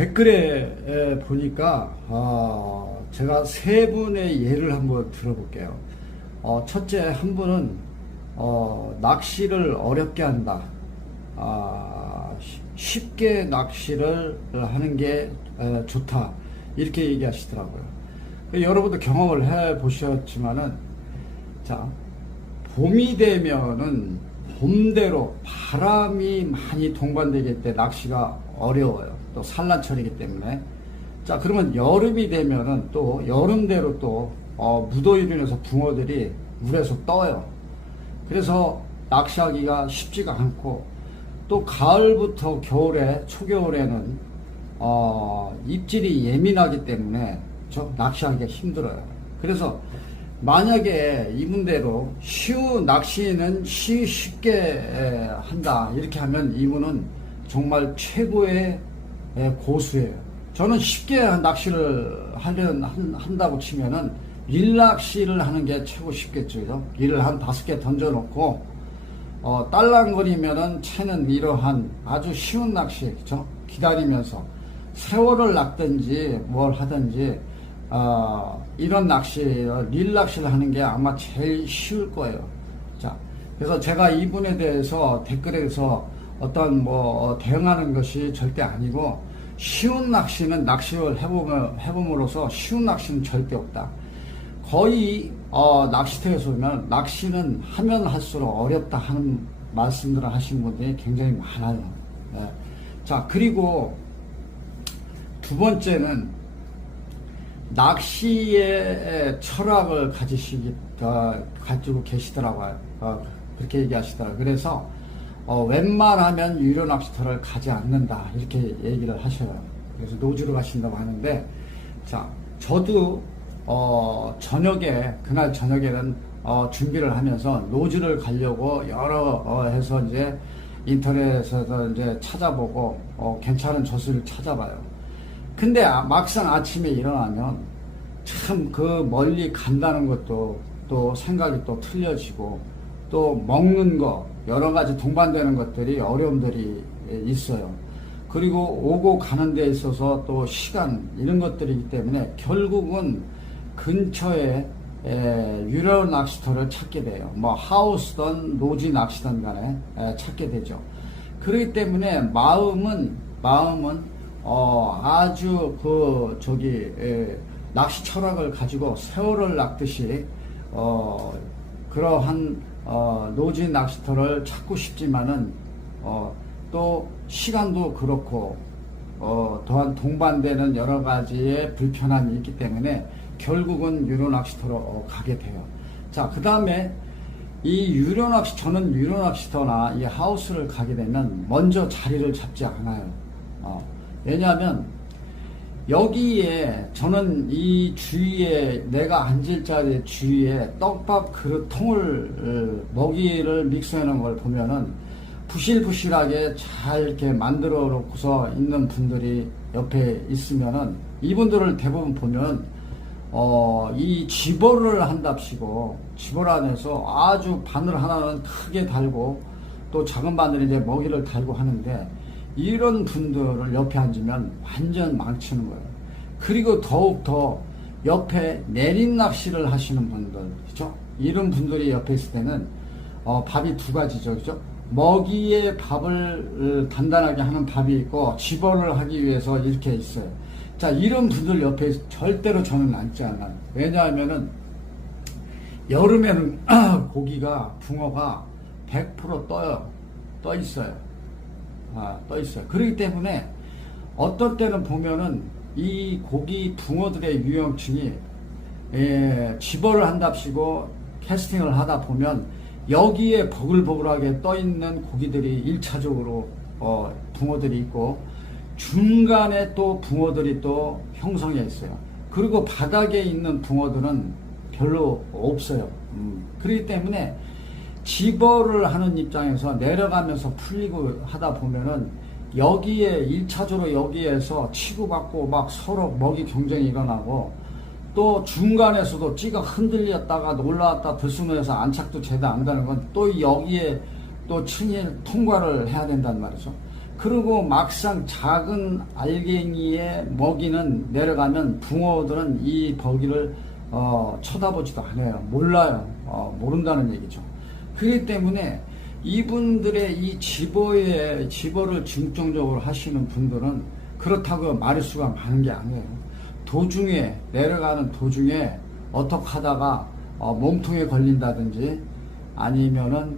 댓글에 보니까 제가 세 분의 예를 한번 들어볼게요. 첫째 한 분은 낚시를 어렵게 한다. 쉽게 낚시를 하는 게 좋다. 이렇게 얘기하시더라고요. 여러분도 경험을 해 보셨지만은, 자, 봄이 되면은 봄대로 바람이 많이 동반되기 때문에 낚시가 어려워요. 또 산란철이기 때문에. 자, 그러면 여름이 되면은 또 여름대로 또 무더위로 인해서 붕어들이 물에서 떠요. 그래서 낚시하기가 쉽지가 않고, 또 가을부터 겨울에, 초겨울에는 입질이 예민하기 때문에 낚시하기가 힘들어요. 그래서 만약에 이분대로 낚시는 쉽게 한다 이렇게 하면 이분은 정말 최고의 고수예요. 저는 쉽게 낚시를 한다고 치면은 릴낚시를 하는 게 최고 쉽겠죠. 릴을 한 5개 던져놓고 딸랑거리면은 채는 이러한 아주 쉬운 낚시, 그죠? 기다리면서 새우를 낚든지 뭘 하든지 이런 낚시, 릴 낚시를 하는 게 아마 제일 쉬울 거예요. 자, 그래서 제가 이분에 대해서 댓글에서 어떤 대응하는 것이 절대 아니고, 쉬운 낚시는 낚시를 해봄으로써 쉬운 낚시는 절대 없다. 거의 낚시터에서 보면 낚시는 하면 할수록 어렵다 하는 말씀들을 하시는 분들이 굉장히 많아요. 네. 자, 그리고 두 번째는 낚시의 철학을 가지고 계시더라고요. 그렇게 얘기하시더라고요. 그래서 웬만하면 유료 낚시터를 가지 않는다 이렇게 얘기를 하셔요. 그래서 노주로 가신다고 하는데, 자, 저도 그날 저녁에는 준비를 하면서 노주를 가려고 여러 해서 이제 인터넷에서 이제 찾아보고 괜찮은 조수를 찾아봐요. 근데 막상 아침에 일어나면 참 그 멀리 간다는 것도 또 생각이 또 틀려지고, 또 먹는 거 여러 가지 동반되는 것들이 어려움들이 있어요. 그리고 오고 가는 데 있어서 또 시간 이런 것들이기 때문에 결국은 근처에 유료 낚시터를 찾게 돼요. 하우스든 노지 낚시든 간에 찾게 되죠. 그렇기 때문에 마음은 아주 낚시 철학을 가지고 새우를 낚듯이 그러한 노지 낚시터를 찾고 싶지만은 또 시간도 그렇고 또한 동반되는 여러 가지의 불편함이 있기 때문에 결국은 유료 낚시터로 가게 돼요. 자, 그 다음에 저는 유료 낚시터나 이 하우스를 가게 되면 먼저 자리를 잡지 않아요. 왜냐하면 여기에 저는 이 주위에, 내가 앉을 자리 주위에 떡밥 그릇 통을 먹이를 믹스해 놓은 걸 보면은 부실부실하게 잘 이렇게 만들어 놓고서 있는 분들이 옆에 있으면은, 이분들을 대부분 보면 이 집어를 한답시고 집어 안에서 아주 바늘 하나는 크게 달고 또 작은 바늘에 이제 먹이를 달고 하는데, 이런 분들을 옆에 앉으면 완전 망치는 거예요. 그리고 더욱더 옆에 내린 낚시를 하시는 분들, 그죠? 이런 분들이 옆에 있을 때는 밥이 두 가지죠, 그죠? 먹이에 밥을 단단하게 하는 밥이 있고, 집어를 하기 위해서 이렇게 있어요. 자, 이런 분들 옆에 절대로 저는 앉지 않아요. 왜냐하면은 여름에는 붕어가 100% 떠 있어요. 떠 있어요. 그렇기 때문에 어떤 때는 보면은 이 붕어들의 유형층이 집어를 한답시고 캐스팅을 하다 보면 여기에 버글버글하게 떠 있는 고기들이 1차적으로 붕어들이 있고, 중간에 또 붕어들이 또 형성해 있어요. 그리고 바닥에 있는 붕어들은 별로 없어요. 그렇기 때문에 집어를 하는 입장에서 내려가면서 풀리고 하다 보면은 여기에 1차적으로 여기에서 치고받고 막 서로 먹이 경쟁이 일어나고, 또 중간에서도 찌가 흔들렸다가 올라왔다 들쑥날려서 안착도 제대로 안 되는 건 또 여기에 또 층이 통과를 해야 된단 말이죠. 그리고 막상 작은 알갱이에 먹이는 내려가면 붕어들은 이 먹이를 쳐다보지도 않아요. 몰라요. 모른다는 얘기죠. 그렇기 때문에 이분들의 이 집어를 중점적으로 하시는 분들은 그렇다고 마리수가 많은 게 아니에요. 도중에 내려가는 도중에 어떻게 하다가 몸통에 걸린다든지 아니면은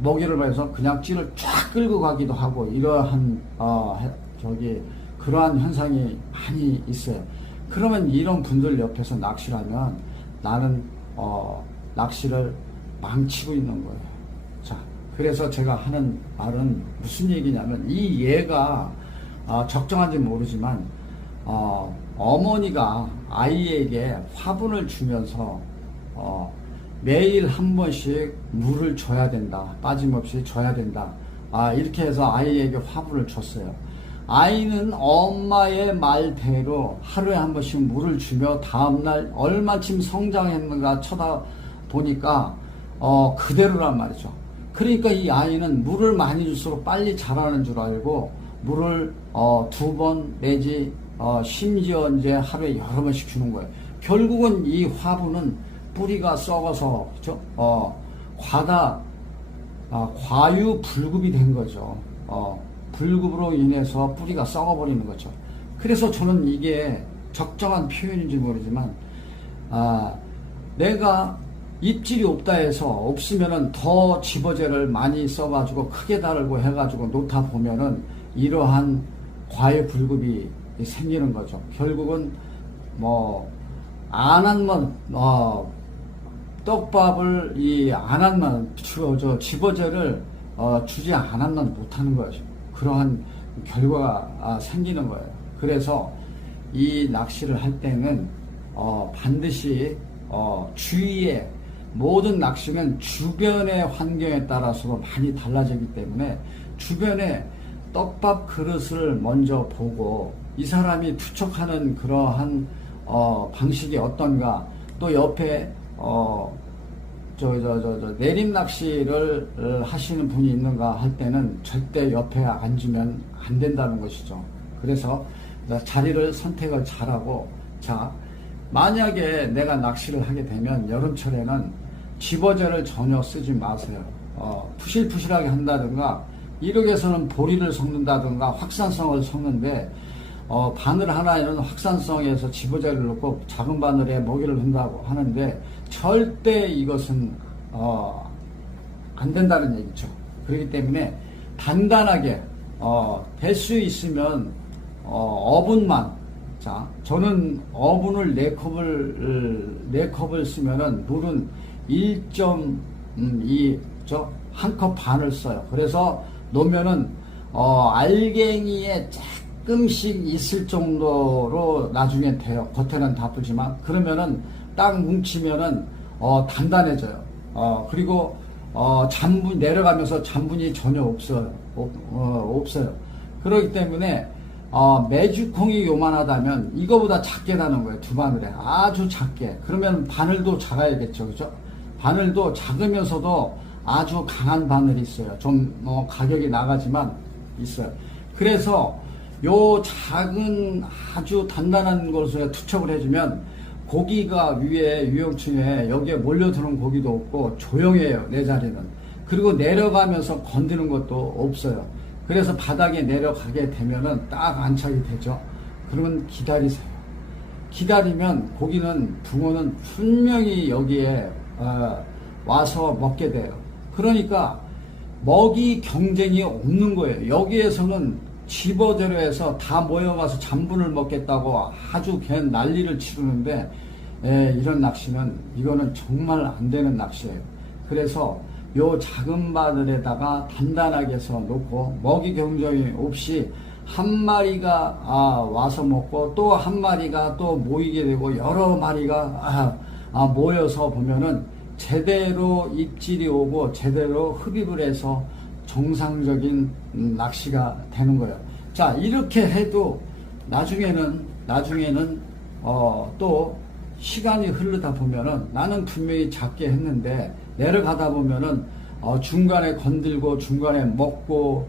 먹이를 해서 그냥 찌를 쫙 끌고 가기도 하고 이러한 그러한 현상이 많이 있어요. 그러면 이런 분들 옆에서 낚시를 하면 나는 낚시를 망치고 있는 거예요. 자, 그래서 제가 하는 말은 무슨 얘기냐면 이 얘가 적정한지 모르지만 어머니가 아이에게 화분을 주면서 매일 한 번씩 물을 줘야 된다. 빠짐없이 줘야 된다. 이렇게 해서 아이에게 화분을 줬어요. 아이는 엄마의 말대로 하루에 한 번씩 물을 주며 다음날 얼마쯤 성장했는가 쳐다보니까 그대로란 말이죠. 그러니까 이 아이는 물을 많이 줄수록 빨리 자라는 줄 알고 물을 2번 내지 심지어 이제 하루에 여러 번씩 주는 거예요. 결국은 이 화분은 뿌리가 썩어서 과유불급이 된 거죠. 불급으로 인해서 뿌리가 썩어버리는 거죠. 그래서 저는 이게 적정한 표현인지 모르지만 내가 입질이 없다 해서 없으면은 더 집어제를 많이 써가지고 크게 달고 해가지고 놓다 보면은 이러한 과유불급이 생기는 거죠. 결국은 안 한만 떡밥을 안 한만 집어제를 주지 않았만 못하는 거죠. 그러한 결과가 생기는 거예요. 그래서 이 낚시를 할 때는 반드시 주위에 모든 낚시는 주변의 환경에 따라서 많이 달라지기 때문에 주변에 떡밥 그릇을 먼저 보고 이 사람이 투척하는 그러한 방식이 어떤가, 또 옆에 내림 낚시를 하시는 분이 있는가 할 때는 절대 옆에 앉으면 안 된다는 것이죠. 그래서 자리를 선택을 잘하고, 자, 만약에 내가 낚시를 하게 되면 여름철에는 집어제를 전혀 쓰지 마세요. 푸실푸실하게 한다든가, 이륙에서는 보리를 섞는다든가 확산성을 섞는데 바늘 하나에는 확산성에서 집어제를 넣고 작은 바늘에 먹이를 넣는다고 하는데 절대 이것은 안 된다는 얘기죠. 그렇기 때문에 단단하게 될 수 있으면 어분만, 자, 저는 어분을 4컵을 쓰면은 물은 1.2, 한 컵 반을 써요. 그래서 놓으면은 알갱이에 조금씩 있을 정도로 나중에 돼요. 겉에는 다 불지만 그러면은 딱 뭉치면은 단단해져요. 그리고 잔분 내려가면서 잔분이 전혀 없어요. 없어요. 그렇기 때문에 메주콩이 요만하다면 이거보다 작게 나는 거예요. 2바늘에 아주 작게. 그러면 바늘도 작아야겠죠, 그죠? 바늘도 작으면서도 아주 강한 바늘이 있어요. 좀 가격이 나가지만 있어요. 그래서 요 작은 아주 단단한 것을 투척을 해주면 고기가 위에 유형층에 여기에 몰려드는 고기도 없고 조용해요. 내 자리는. 그리고 내려가면서 건드는 것도 없어요. 그래서 바닥에 내려가게 되면은 딱 안착이 되죠. 그러면 기다리세요. 기다리면 고기는, 붕어는 분명히 여기에 와서 먹게 돼요. 그러니까 먹이 경쟁이 없는 거예요. 여기에서는 집어대로 해서 다 모여가서 잔분을 먹겠다고 아주 걔 난리를 치르는데 이런 낚시는, 이거는 정말 안 되는 낚시예요. 그래서 요 작은 바늘에다가 단단하게 해서 놓고 먹이 경쟁이 없이 한 마리가 와서 먹고 또 한 마리가 또 모이게 되고 여러 마리가 모여서 보면은 제대로 입질이 오고 제대로 흡입을 해서 정상적인 낚시가 되는 거예요. 자, 이렇게 해도 나중에는 또 시간이 흐르다 보면은 나는 분명히 작게 했는데 내려가다 보면은 중간에 건들고 중간에 먹고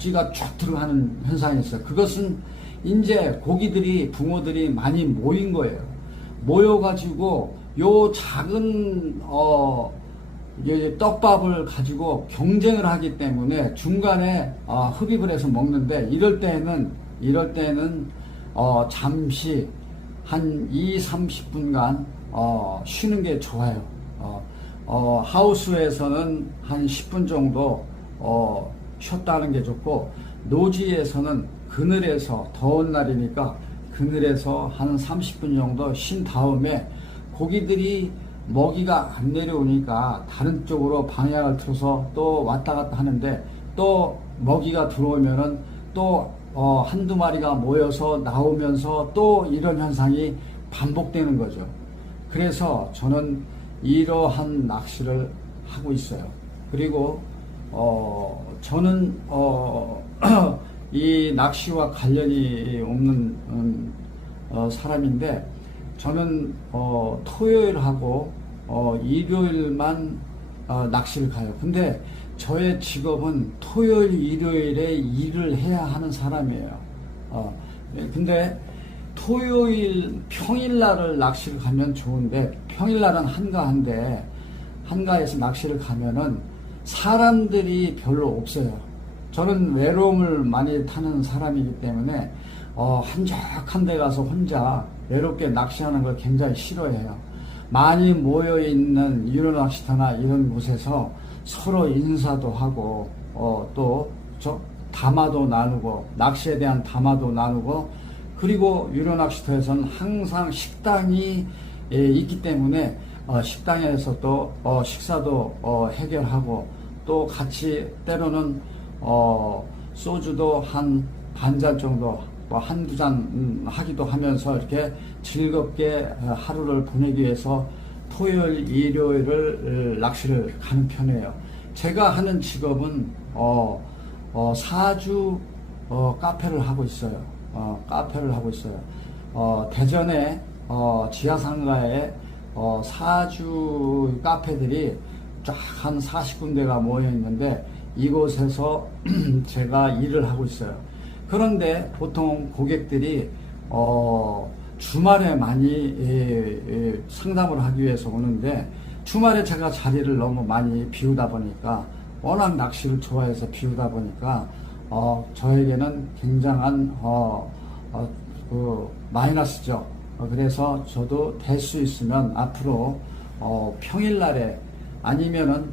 육지가 쫙 들어가는 현상이 있어요. 그것은 이제 고기들이, 붕어들이 많이 모인 거예요. 모여가지고 요 작은 떡밥을 가지고 경쟁을 하기 때문에 중간에 흡입을 해서 먹는데, 이럴 때는 잠시 한 2~30분간 쉬는 게 좋아요. 하우스에서는 한 10분 정도 쉬었다 하는 게 좋고, 노지에서는 그늘에서, 더운 날이니까 그늘에서 한 30분 정도 쉰 다음에, 고기들이 먹이가 안 내려오니까 다른 쪽으로 방향을 틀어서 또 왔다 갔다 하는데, 또 먹이가 들어오면은 또 한두 마리가 모여서 나오면서 또 이런 현상이 반복되는 거죠. 그래서 저는 이러한 낚시를 하고 있어요. 그리고 저는 이 낚시와 관련이 없는 사람인데, 저는 토요일하고 일요일만 낚시를 가요. 근데 저의 직업은 토요일, 일요일에 일을 해야 하는 사람이에요. 근데 토요일, 평일날을 낚시를 가면 좋은데, 평일날은 한가한데, 한가해서 낚시를 가면은 사람들이 별로 없어요. 저는 외로움을 많이 타는 사람이기 때문에 한적한 데 가서 혼자 외롭게 낚시하는 걸 굉장히 싫어해요. 많이 모여있는 유료 낚시터나 이런 곳에서 서로 인사도 하고 또 담화도 나누고, 낚시에 대한 담화도 나누고, 그리고 유료 낚시터에서는 항상 식당이 있기 때문에 식당에서 또 식사도 해결하고, 또 같이 때로는 소주도 한 반잔 정도, 한두 잔 하기도 하면서 이렇게 즐겁게 하루를 보내기 위해서 토요일, 일요일을 낚시를 가는 편이에요. 제가 하는 직업은 사주 카페를 하고 있어요. 카페를 하고 있어요. 대전에 지하상가에 사주 카페들이 쫙 한 40군데가 모여 있는데, 이곳에서 제가 일을 하고 있어요. 그런데 보통 고객들이 주말에 많이 상담을 하기 위해서 오는데, 주말에 제가 자리를 너무 많이 비우다 보니까, 워낙 낚시를 좋아해서 비우다 보니까 저에게는 굉장한 마이너스죠. 그래서 저도 될 수 있으면 앞으로 평일날에 아니면은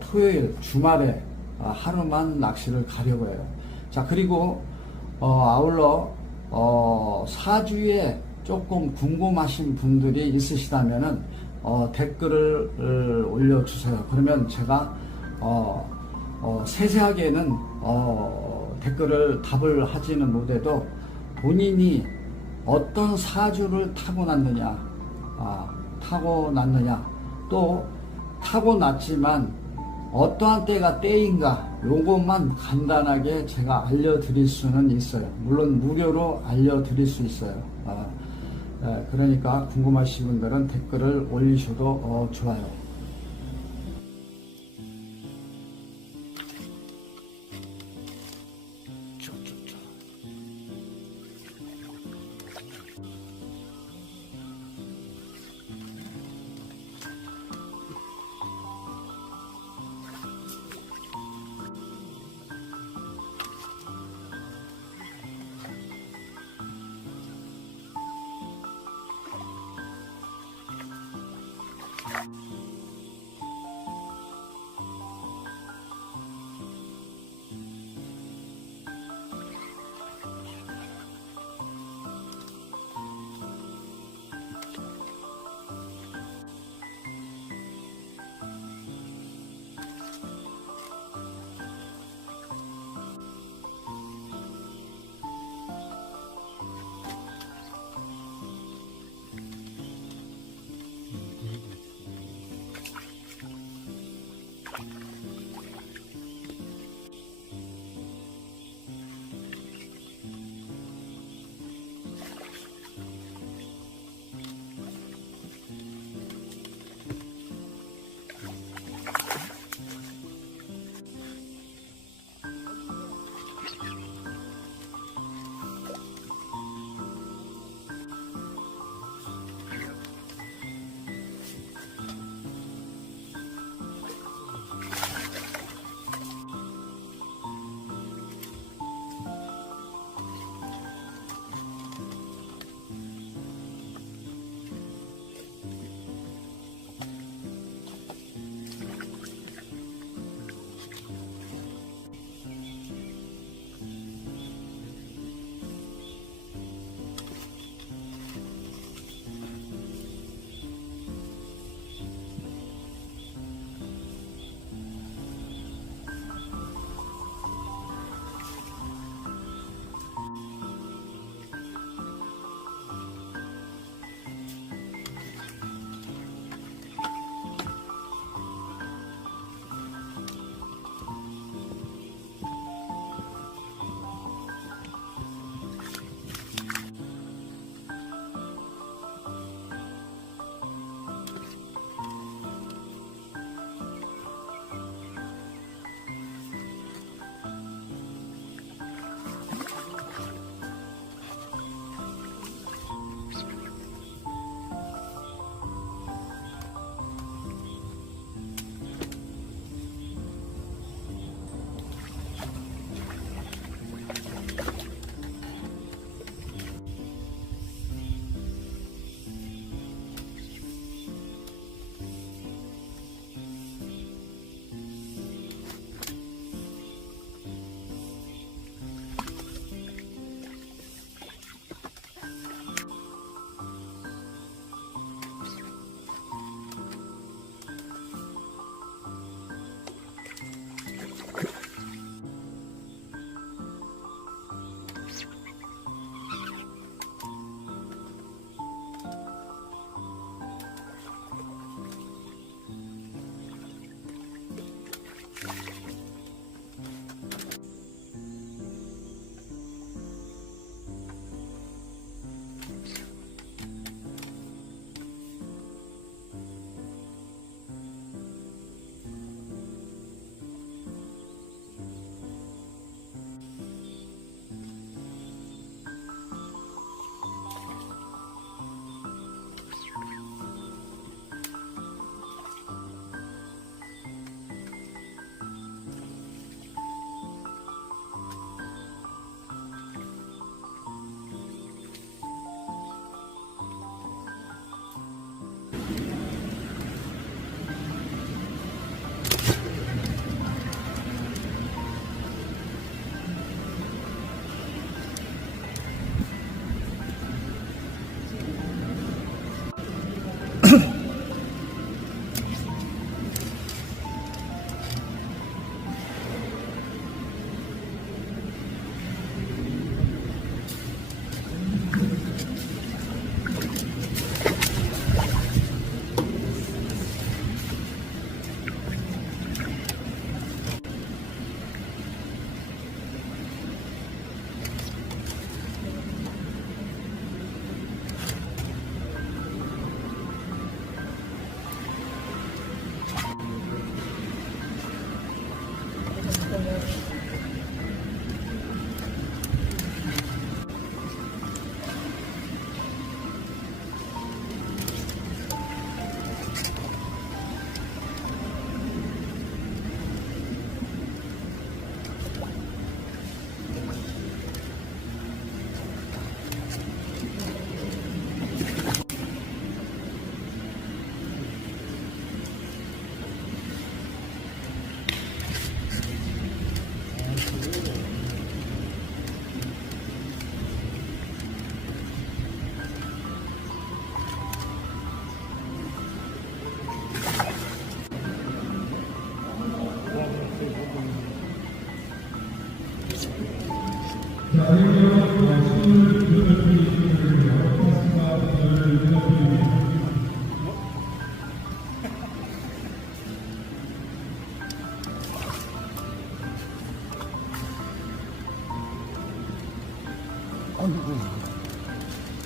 토요일, 주말에 하루만 낚시를 가려고 해요. 자, 그리고 아울러 사주에 조금 궁금하신 분들이 있으시다면은 댓글을 올려주세요. 그러면 제가 세세하게는 댓글을 답을 하지는 못해도, 본인이 어떤 사주를 타고났느냐, 또 타고났지만 어떠한 때가 때인가, 요것만 간단하게 제가 알려드릴 수는 있어요. 물론 무료로 알려드릴 수 있어요. 그러니까 궁금하신 분들은 댓글을 올리셔도 좋아요.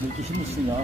이렇게 힘을 쓰냐.